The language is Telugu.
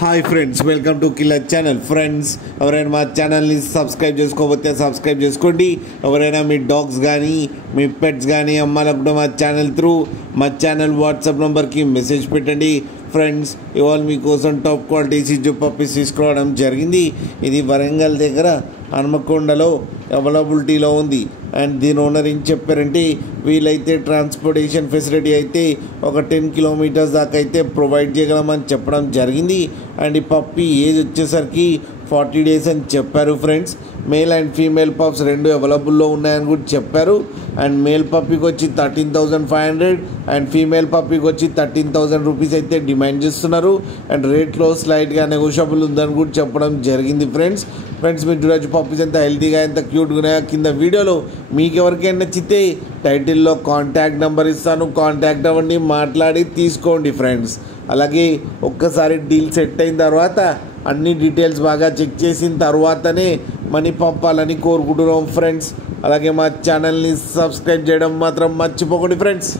Hi friends, welcome to killer channel. Friends, ఎవరైనా మా ఛానల్ని సబ్స్క్రైబ్ చేసుకోకపోతే సబ్స్క్రైబ్ చేసుకోండి. ఎవరైనా మీ డాగ్స్ కానీ మీ పెట్స్ కానీ అమ్మాలనుకుంటే మా ఛానల్ త్రూ మా ఛానల్ వాట్సాప్ నెంబర్కి మెసేజ్ పెట్టండి. ఫ్రెండ్స్, ఇవాళ మీకోసం టాప్ క్వాలిటీ సిజు పప్పీస్ తీసుకురావడం జరిగింది. ఇది వరంగల్ దగ్గర హనుమకొండలో అవైలబిలిటీలో ఉంది. అండ్ దీని ఓనర్ ఏం చెప్పారంటే, వీలైతే ట్రాన్స్పోర్టేషన్ ఫెసిలిటీ అయితే ఒక 10 కిలోమీటర్స్ దాకా అయితే ప్రొవైడ్ చేయగలమని చెప్పడం జరిగింది. అండ్ ఈ పప్పీ ఏజ్ వచ్చేసరికి 40 డేస్ అని చెప్పారు. Friends, male and female pups రెండు అవైలబుల్లో ఉన్నాయని కూడా చెప్పారు. అండ్ మేల్ పప్పీకి వచ్చి 13,500 అండ్ ఫీమేల్ పప్పీకి వచ్చి 13,000 రూపీస్ అయితే డిమాండ్ చేస్తున్నారు. అండ్ రేట్లో స్లైట్గా నెగోషియబుల్ ఉందని కూడా చెప్పడం జరిగింది. ఫ్రెండ్స్, మీరు చూడొచ్చు పప్పీస్ ఎంత హెల్తీగా ఎంత క్యూట్గా ఉన్నాయో. కింద వీడియోలో మీకు ఎవరికైనా నచ్చితే టైటిల్లో కాంటాక్ట్ నెంబర్ ఇస్తాను, కాంటాక్ట్ అవ్వండి, మాట్లాడి తీసుకోండి. ఫ్రెండ్స్, అలాగే ఒక్కసారి డీల్ సెట్ అయిన తర్వాత అన్ని డీటెయిల్స్ బాగా చెక్ చేసిన తర్వాతనే మనీ పంపాలని కోరుకుంటున్నాం. ఫ్రెండ్స్, అలాగే మా ఛానల్ని సబ్స్క్రైబ్ చేయడం మాత్రం మర్చిపోకండి. ఫ్రెండ్స్.